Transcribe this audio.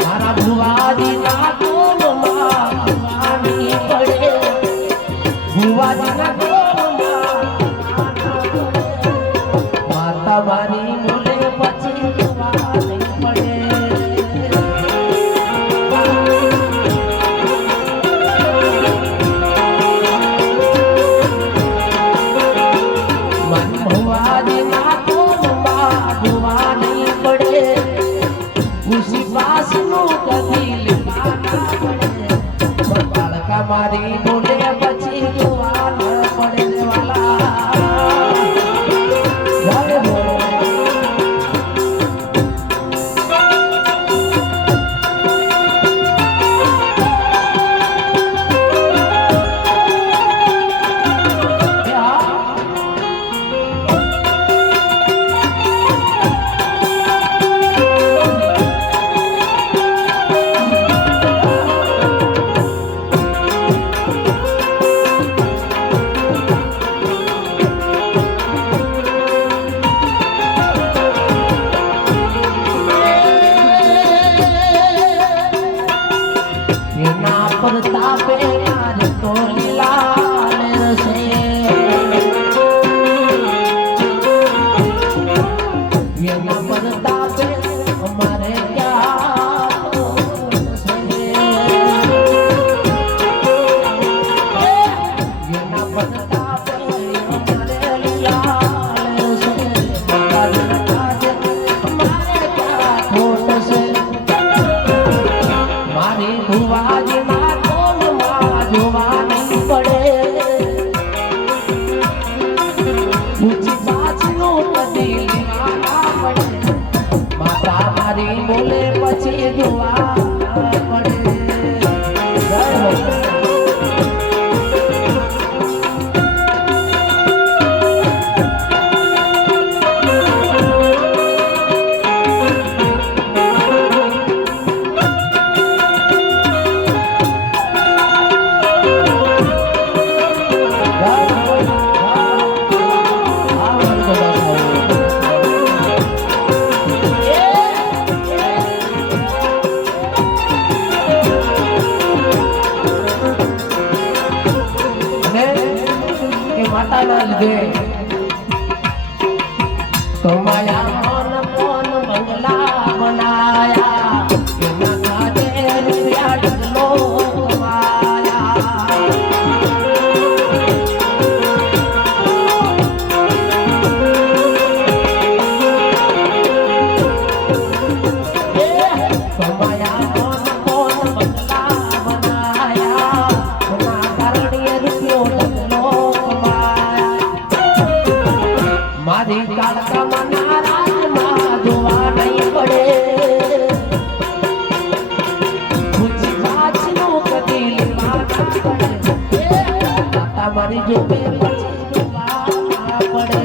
મારા ભુવાજી ના કોલમાં ભવાની પડે ભુવાજી ના કોલમાં માતા મારી બોલે પછી ભવાની પડે ભુવાજી ના કોલમાં ભવાની પડે ઉસી પાસ નું કદી લેવા ના પડે બાળકા મારી બોલે પછી જોવા ન પડે વાલા જય બોલો प्रतापे मार तो लीलाल रसे ये ना प्रतापे हमारे क्या ये ना प्रतापे हमारे लीलाल रसे हमारे क्या खोट से मारी भुवाजी बोले પછી જોવા પડે જય હો माता ना लिधे कमाया मन मन बंगला बनाया एना काजे रुपया डगलो कमाया कमाया मन मन बंगला बनाया एना कारणे रुपयो डगलो मारी कालका नाराज માં જોવા નહીં પડે મુજી પાછનું કદી લેવા ના પડે માતા મારી જોવે પછી જોવા પડે